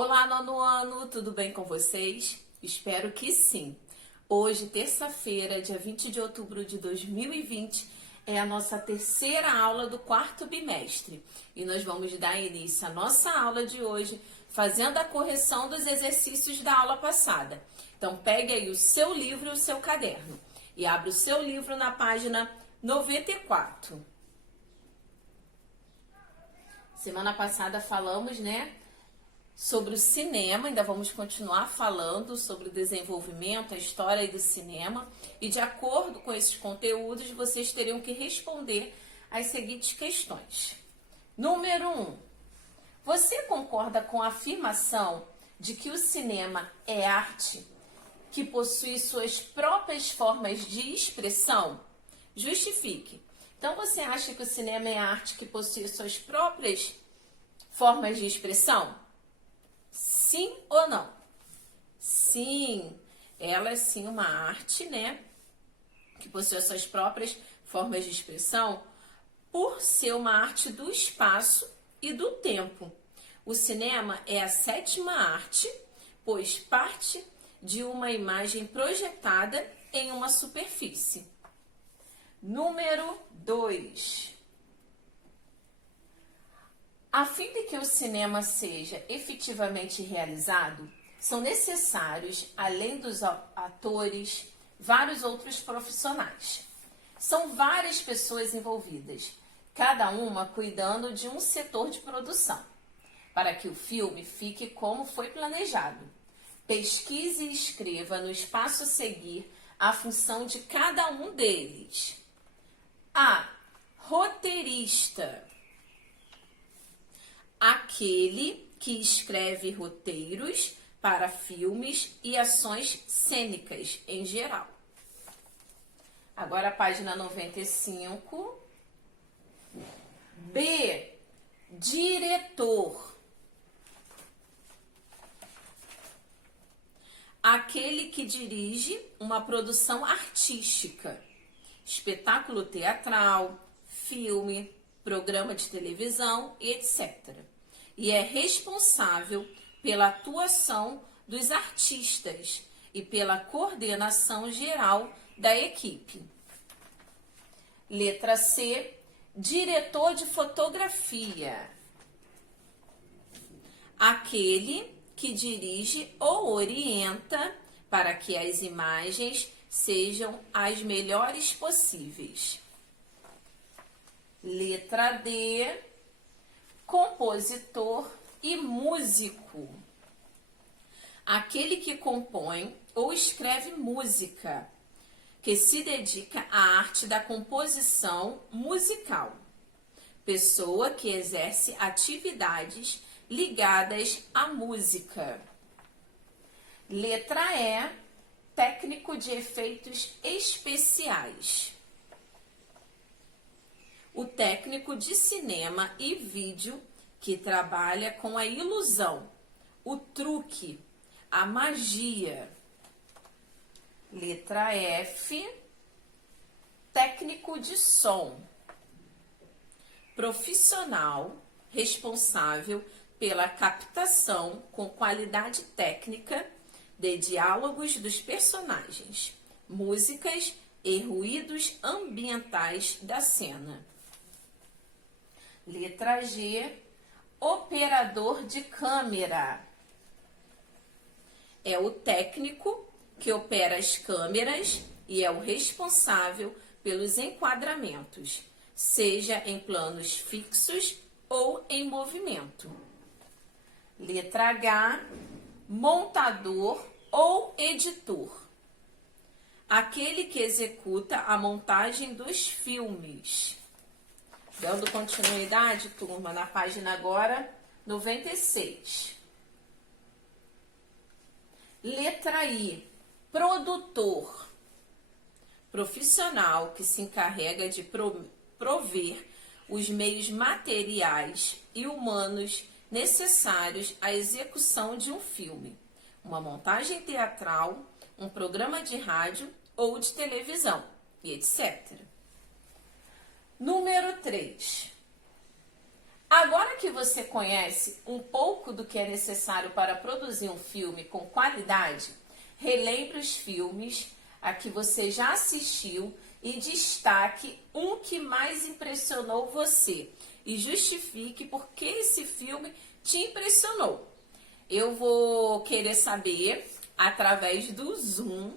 Olá, nono ano, tudo bem com vocês? Espero que sim. Hoje, terça-feira, dia 20 de outubro de 2020, é a nossa terceira aula do quarto bimestre. E nós vamos dar início à nossa aula de hoje, fazendo a correção dos exercícios da aula passada. Então, pegue aí o seu livro e o seu caderno e abra o seu livro na página 94. Semana passada falamos, sobre o cinema, ainda vamos continuar falando sobre o desenvolvimento, a história do cinema, e de acordo com esses conteúdos, vocês teriam que responder as seguintes questões. Número 1. Você concorda com a afirmação de que o cinema é arte que possui suas próprias formas de expressão? Justifique. Então, você acha que o cinema é arte que possui suas próprias formas de expressão? Sim ou não? Sim, ela é sim uma arte, que possui suas próprias formas de expressão por ser uma arte do espaço e do tempo. O cinema é a sétima arte, pois parte de uma imagem projetada em uma superfície. Número 2. A fim de que o cinema seja efetivamente realizado, são necessários, além dos atores, vários outros profissionais. São várias pessoas envolvidas, cada uma cuidando de um setor de produção, para que o filme fique como foi planejado. Pesquise e escreva no espaço a seguir a função de cada um deles. A. Roteirista. Aquele que escreve roteiros para filmes e ações cênicas em geral. Agora a página 95. B. Diretor. Aquele que dirige uma produção artística, espetáculo teatral, filme, programa de televisão, etc. E é responsável pela atuação dos artistas e pela coordenação geral da equipe. Letra C. Diretor de fotografia. Aquele que dirige ou orienta para que as imagens sejam as melhores possíveis. Letra D. Compositor e músico. Aquele que compõe ou escreve música, que se dedica à arte da composição musical. Pessoa que exerce atividades ligadas à música. Letra E. Técnico de efeitos especiais. O técnico de cinema e vídeo que trabalha com a ilusão, o truque, a magia. Letra F. Técnico de som. Profissional responsável pela captação com qualidade técnica de diálogos dos personagens, músicas e ruídos ambientais da cena. Letra G. Operador de câmera. É o técnico que opera as câmeras e é o responsável pelos enquadramentos, seja em planos fixos ou em movimento. Letra H. Montador ou editor. Aquele que executa a montagem dos filmes. Dando continuidade, turma, na página agora 96. Letra I. Produtor. Profissional que se encarrega de prover os meios materiais e humanos necessários à execução de um filme, uma montagem teatral, um programa de rádio ou de televisão, e etc. Número 3. Agora que você conhece um pouco do que é necessário para produzir um filme com qualidade, relembre os filmes a que você já assistiu e destaque um que mais impressionou você e justifique por que esse filme te impressionou. Eu vou querer saber através do Zoom.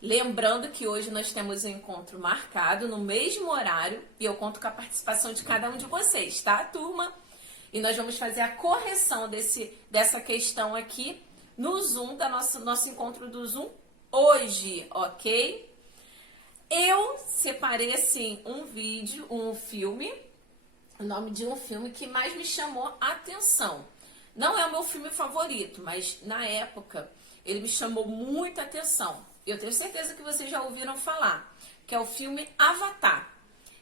Lembrando que hoje nós temos um encontro marcado no mesmo horário e eu conto com a participação de cada um de vocês, tá, turma? E nós vamos fazer a correção dessa questão aqui no Zoom, nosso encontro do Zoom hoje, ok? Eu separei, assim, um filme, o nome de um filme que mais me chamou a atenção. Não é o meu filme favorito, mas na época ele me chamou muita atenção. Eu tenho certeza que vocês já ouviram falar, que é o filme Avatar.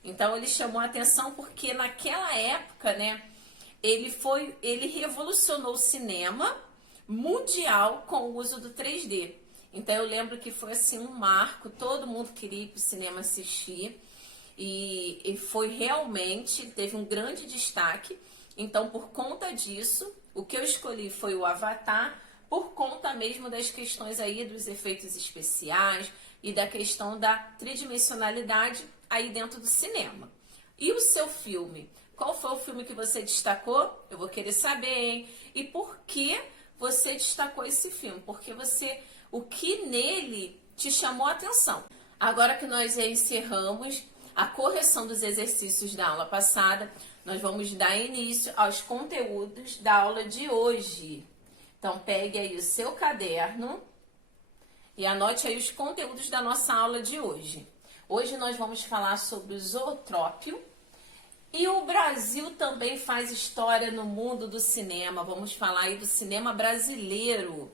Então ele chamou a atenção porque naquela época, né, ele revolucionou o cinema mundial com o uso do 3D. Então eu lembro que foi assim um marco, todo mundo queria ir para o cinema assistir e foi realmente, teve um grande destaque. Então por conta disso, o que eu escolhi foi o Avatar, por conta mesmo das questões aí dos efeitos especiais e da questão da tridimensionalidade aí dentro do cinema. E o seu filme? Qual foi o filme que você destacou? Eu vou querer saber, hein? E por que você destacou esse filme? Porque o que nele te chamou a atenção? Agora que nós encerramos a correção dos exercícios da aula passada, nós vamos dar início aos conteúdos da aula de hoje. Então, pegue aí o seu caderno e anote aí os conteúdos da nossa aula de hoje. Hoje nós vamos falar sobre o zootrópio e o Brasil também faz história no mundo do cinema. Vamos falar aí do cinema brasileiro.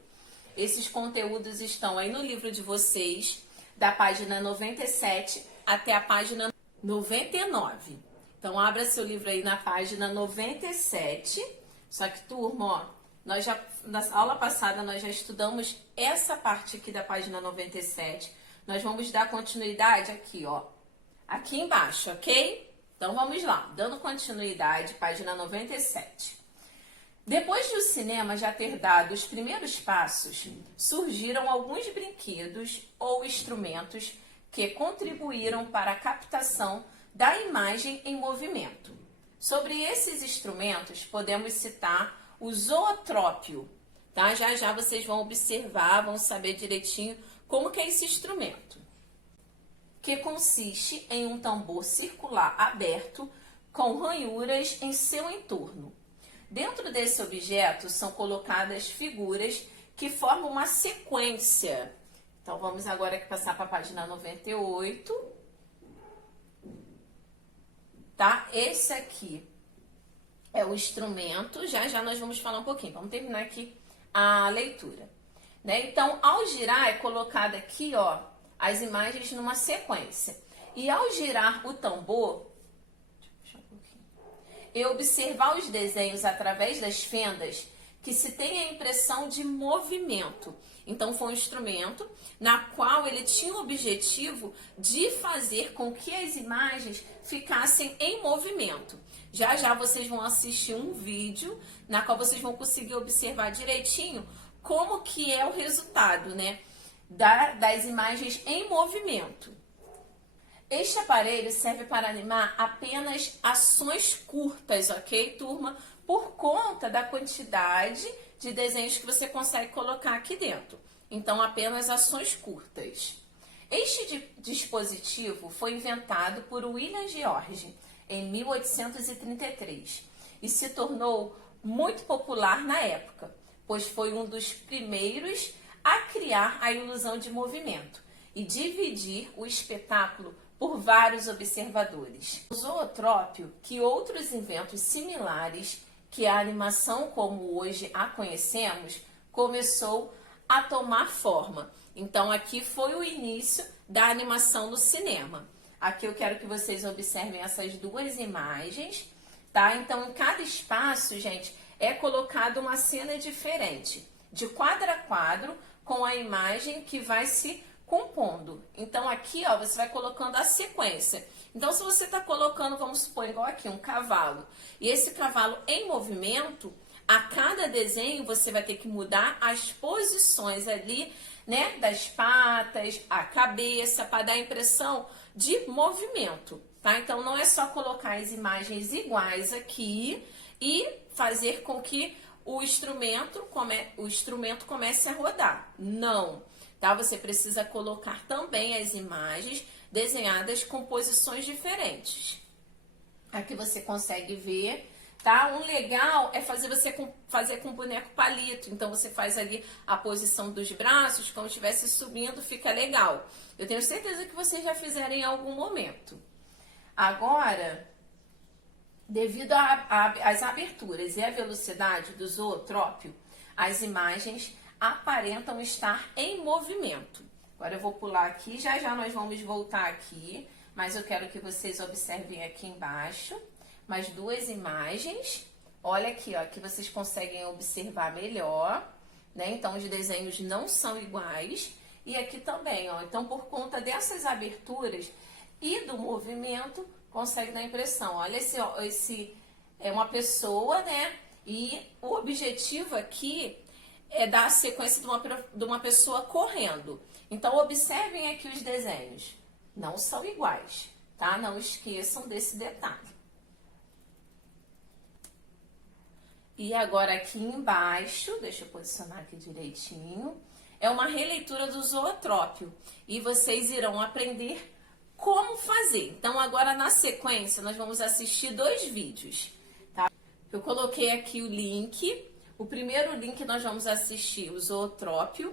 Esses conteúdos estão aí no livro de vocês, da página 97 até a página 99. Então, abra seu livro aí na página 97. Só que, turma, ó, na aula passada, nós já estudamos essa parte aqui da página 97. Nós vamos dar continuidade aqui, ó. Aqui embaixo, ok? Então, vamos lá. Dando continuidade, página 97. Depois de o cinema já ter dado os primeiros passos, surgiram alguns brinquedos ou instrumentos que contribuíram para a captação da imagem em movimento. Sobre esses instrumentos, podemos citar o zootrópio, tá? Já já vocês vão observar, vão saber direitinho como que é esse instrumento, que consiste em um tambor circular aberto com ranhuras em seu entorno. Dentro desse objeto são colocadas figuras que formam uma sequência. Então vamos agora aqui passar para a página 98, tá? Esse aqui é o instrumento, já já nós vamos falar um pouquinho, vamos terminar aqui a leitura, né? Então, ao girar, é colocado aqui, ó, as imagens numa sequência. E ao girar o tambor, e observar os desenhos através das fendas, que se tem a impressão de movimento. Então, foi um instrumento na qual ele tinha o objetivo de fazer com que as imagens ficassem em movimento. Já já vocês vão assistir um vídeo na qual vocês vão conseguir observar direitinho como que é o resultado, né, das imagens em movimento. Este aparelho serve para animar apenas ações curtas, ok, turma? Por conta da quantidade de desenhos que você consegue colocar aqui dentro. Então, apenas ações curtas. Este dispositivo foi inventado por William George em 1833 e se tornou muito popular na época, pois foi um dos primeiros a criar a ilusão de movimento e dividir o espetáculo por vários observadores. O zootrópio, que outros inventos similares que a animação como hoje a conhecemos, começou a tomar forma. Então aqui foi o início da animação no cinema. Aqui eu quero que vocês observem essas duas imagens, tá? Então em cada espaço, gente, é colocada uma cena diferente, de quadro a quadro, com a imagem que vai se compondo. Então aqui, ó, você vai colocando a sequência. Então, se você está colocando, vamos supor, igual aqui, um cavalo, e esse cavalo em movimento, a cada desenho você vai ter que mudar as posições ali, né, das patas, a cabeça, para dar a impressão de movimento, tá? Então, não é só colocar as imagens iguais aqui e fazer com que o instrumento comece a rodar. Não, tá? Você precisa colocar também as imagens desenhadas com posições diferentes. Aqui você consegue ver, tá? Um legal é fazer com boneco palito. Então você faz ali a posição dos braços, como se estivesse subindo, fica legal. Eu tenho certeza que vocês já fizeram em algum momento. Agora, devido às aberturas e à velocidade do zootrópio, as imagens aparentam estar em movimento. Agora eu vou pular aqui, já já nós vamos voltar aqui, mas eu quero que vocês observem aqui embaixo mais duas imagens. Olha aqui, ó, que vocês conseguem observar melhor, né? Então os desenhos não são iguais. E aqui também, ó. Então por conta dessas aberturas e do movimento, consegue dar a impressão. Olha, esse é uma pessoa, né? E o objetivo aqui é dar a sequência de uma pessoa correndo. Então, observem aqui os desenhos. Não são iguais, tá? Não esqueçam desse detalhe. E agora aqui embaixo, deixa eu posicionar aqui direitinho, é uma releitura do zootrópio. E vocês irão aprender como fazer. Então, agora na sequência, nós vamos assistir 2 vídeos, tá? Eu coloquei aqui o link. O primeiro link nós vamos assistir o zootrópio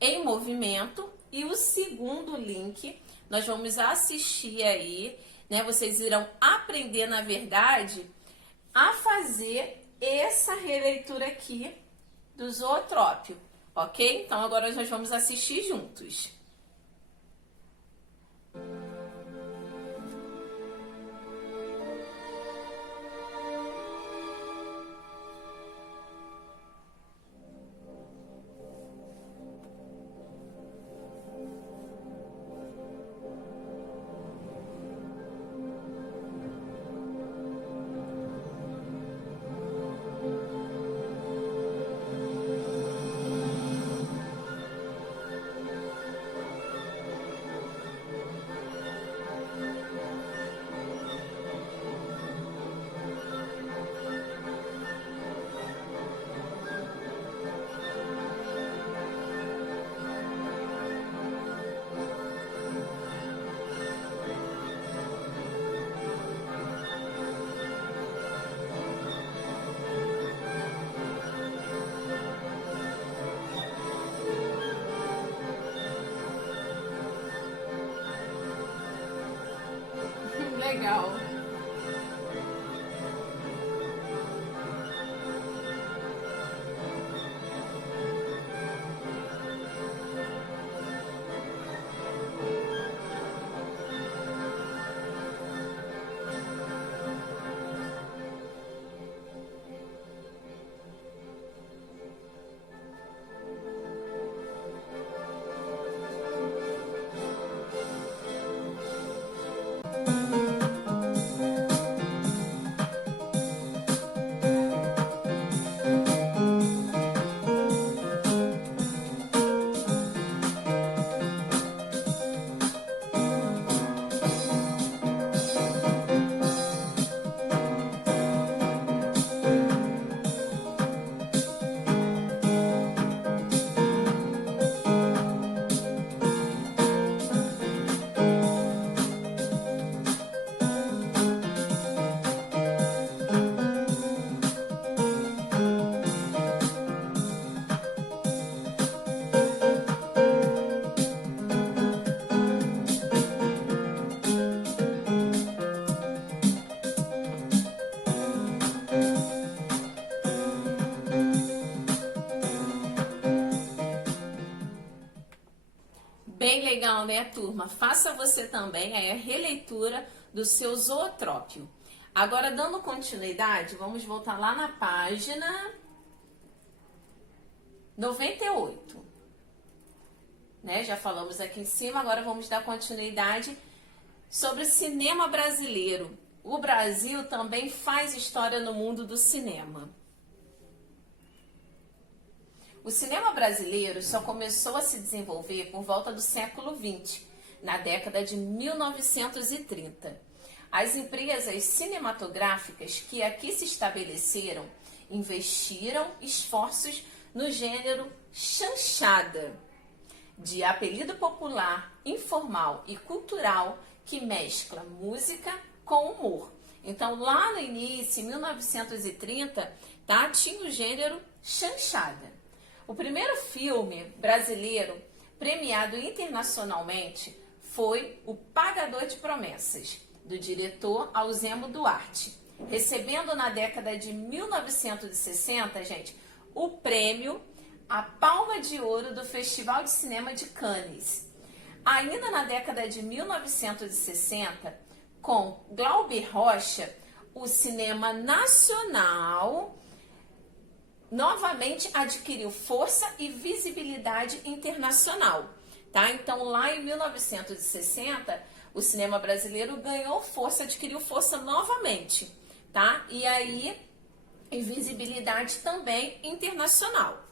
em movimento e o segundo link nós vamos assistir aí, né? Vocês irão aprender, na verdade, a fazer essa releitura aqui do zootrópio, ok? Então agora nós vamos assistir juntos. Legal. Bem legal, né, turma? Faça você também a releitura do seu zootrópio. Agora, dando continuidade, vamos voltar lá na página 98. Né? Já falamos aqui em cima, agora vamos dar continuidade sobre o cinema brasileiro. O Brasil também faz história no mundo do cinema. O cinema brasileiro só começou a se desenvolver por volta do século XX, na década de 1930. As empresas cinematográficas que aqui se estabeleceram investiram esforços no gênero chanchada, de apelido popular, informal e cultural que mescla música com humor. Então, lá no início, em 1930, tinha o gênero chanchada. O primeiro filme brasileiro premiado internacionalmente foi O Pagador de Promessas, do diretor Alzemo Duarte, recebendo na década de 1960, gente, o prêmio A Palma de Ouro do Festival de Cinema de Cannes. Ainda na década de 1960, com Glauber Rocha, o cinema nacional novamente adquiriu força e visibilidade internacional, tá? Então, lá em 1960, o cinema brasileiro ganhou força, adquiriu força novamente, tá? E aí, e visibilidade também internacional.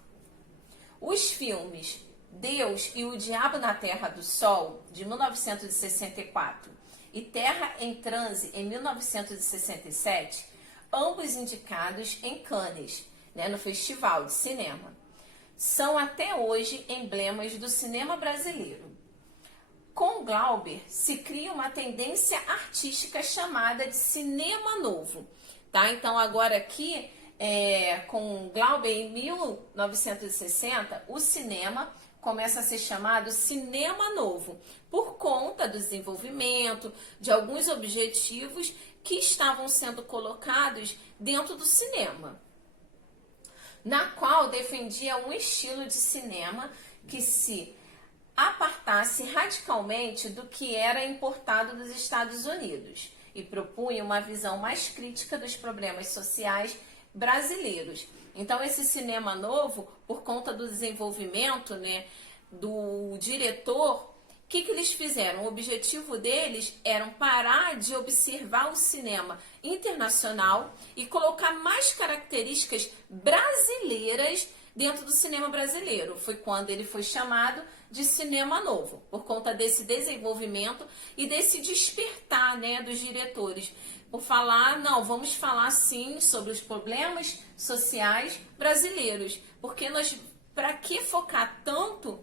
Os filmes Deus e o Diabo na Terra do Sol, de 1964, e Terra em Transe, em 1967, ambos indicados em Cannes, no Festival de Cinema, são até hoje emblemas do cinema brasileiro. Com Glauber se cria uma tendência artística chamada de cinema novo, tá? Então agora aqui, com Glauber em 1960, o cinema começa a ser chamado cinema novo, por conta do desenvolvimento de alguns objetivos que estavam sendo colocados dentro do cinema, na qual defendia um estilo de cinema que se apartasse radicalmente do que era importado dos Estados Unidos e propunha uma visão mais crítica dos problemas sociais brasileiros. Então, esse cinema novo, por conta do desenvolvimento, do diretor, o que eles fizeram? O objetivo deles era parar de observar o cinema internacional e colocar mais características brasileiras dentro do cinema brasileiro. Foi quando ele foi chamado de cinema novo, por conta desse desenvolvimento e desse despertar, dos diretores. Por falar, não, vamos falar sim sobre os problemas sociais brasileiros, porque para que focar tanto,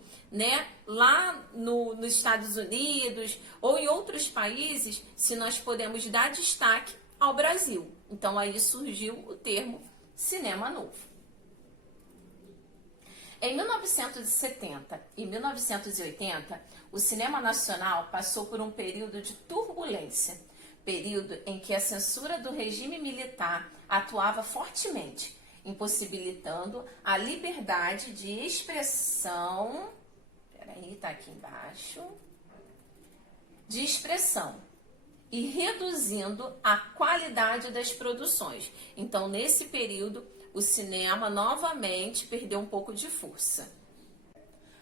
lá nos Estados Unidos ou em outros países, se nós podemos dar destaque ao Brasil? Então aí surgiu o termo cinema novo. Em 1970 e 1980, o cinema nacional passou por um período de turbulência, período em que a censura do regime militar atuava fortemente, impossibilitando a liberdade de expressão, tá aqui embaixo, de expressão e reduzindo a qualidade das produções. Então, nesse período, o cinema novamente perdeu um pouco de força.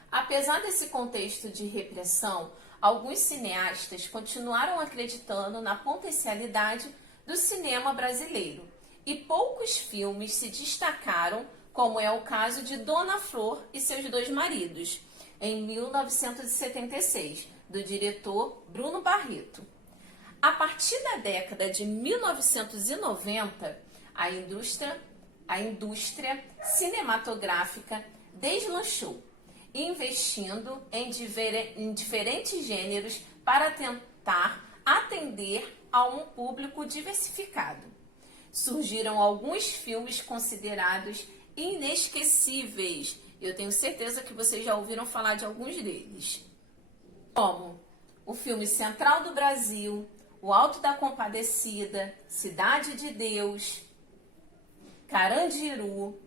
Apesar desse contexto de repressão, alguns cineastas continuaram acreditando na potencialidade do cinema brasileiro e poucos filmes se destacaram, como é o caso de Dona Flor e seus dois maridos, em 1976, do diretor Bruno Barreto. A partir da década de 1990, a indústria cinematográfica deslanchou, investindo em diferentes gêneros para tentar atender a um público diversificado. Surgiram alguns filmes considerados inesquecíveis. Eu tenho certeza que vocês já ouviram falar de alguns deles, como o filme Central do Brasil, O Alto da Compadecida, Cidade de Deus, Carandiru,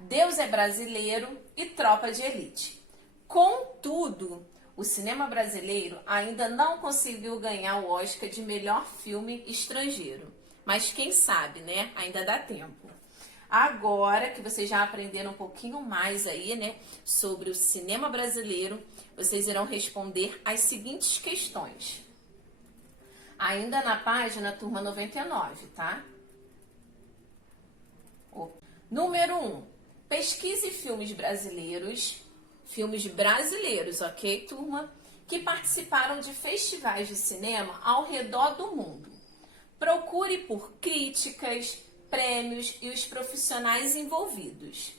Deus é Brasileiro e Tropa de Elite. Contudo, o cinema brasileiro ainda não conseguiu ganhar o Oscar de melhor filme estrangeiro. Mas quem sabe, ainda dá tempo. Agora que vocês já aprenderam um pouquinho mais aí, sobre o cinema brasileiro, vocês irão responder as seguintes questões. Ainda na página turma 99, tá? Número 1. Pesquise filmes brasileiros, ok, turma? Que participaram de festivais de cinema ao redor do mundo. Procure por críticas, prêmios e os profissionais envolvidos.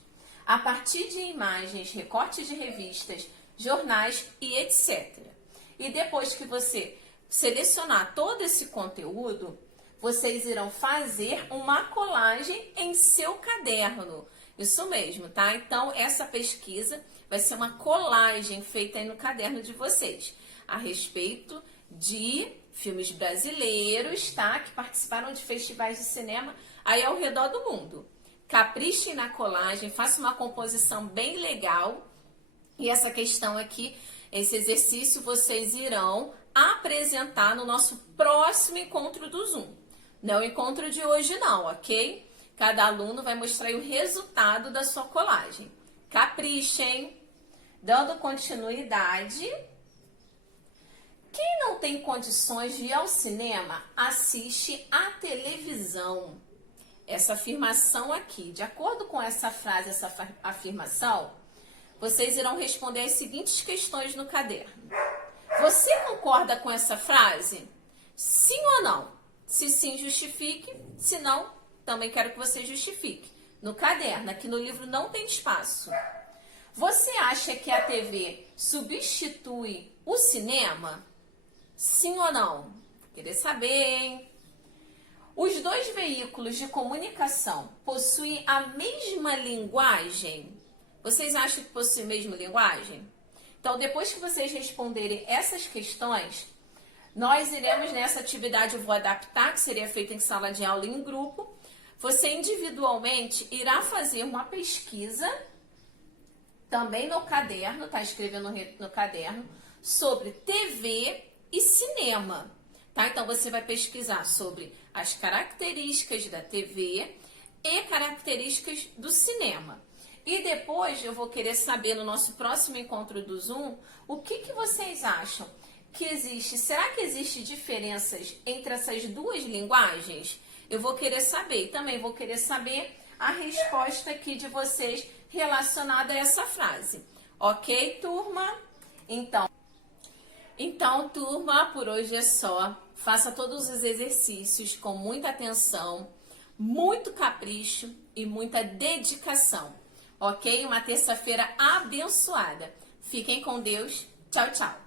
A partir de imagens, recortes de revistas, jornais e etc. E depois que você selecionar todo esse conteúdo, vocês irão fazer uma colagem em seu caderno. Isso mesmo, tá? Então, essa pesquisa vai ser uma colagem feita aí no caderno de vocês a respeito de filmes brasileiros, tá? Que participaram de festivais de cinema aí ao redor do mundo. Caprichem na colagem, faça uma composição bem legal. E essa questão aqui, esse exercício, vocês irão apresentar no nosso próximo encontro do Zoom. Não é o encontro de hoje não, ok? Cada aluno vai mostrar aí o resultado da sua colagem. Caprichem. Dando continuidade. Quem não tem condições de ir ao cinema, assiste à televisão. Essa afirmação aqui, de acordo com essa frase, essa afirmação, vocês irão responder as seguintes questões no caderno. Você concorda com essa frase? Sim ou não? Se sim, justifique. Se não, também quero que você justifique. No caderno, aqui no livro não tem espaço. Você acha que a TV substitui o cinema? Sim ou não? Querer saber, hein? Os dois veículos de comunicação possuem a mesma linguagem? Vocês acham que possuem a mesma linguagem? Então, depois que vocês responderem essas questões, nós iremos nessa atividade, eu vou adaptar, que seria feita em sala de aula e em grupo. Você individualmente irá fazer uma pesquisa, também no caderno, tá escrevendo no caderno, sobre TV e cinema. Tá? Então, você vai pesquisar sobre as características da TV e características do cinema. E depois eu vou querer saber no nosso próximo encontro do Zoom, o que vocês acham que existe? Será que existe diferenças entre essas duas linguagens? Eu vou querer saber. E também vou querer saber a resposta aqui de vocês relacionada a essa frase. Ok, turma? Então, turma, por hoje é só. Faça todos os exercícios com muita atenção, muito capricho e muita dedicação. Ok? Uma terça-feira abençoada. Fiquem com Deus. Tchau, tchau.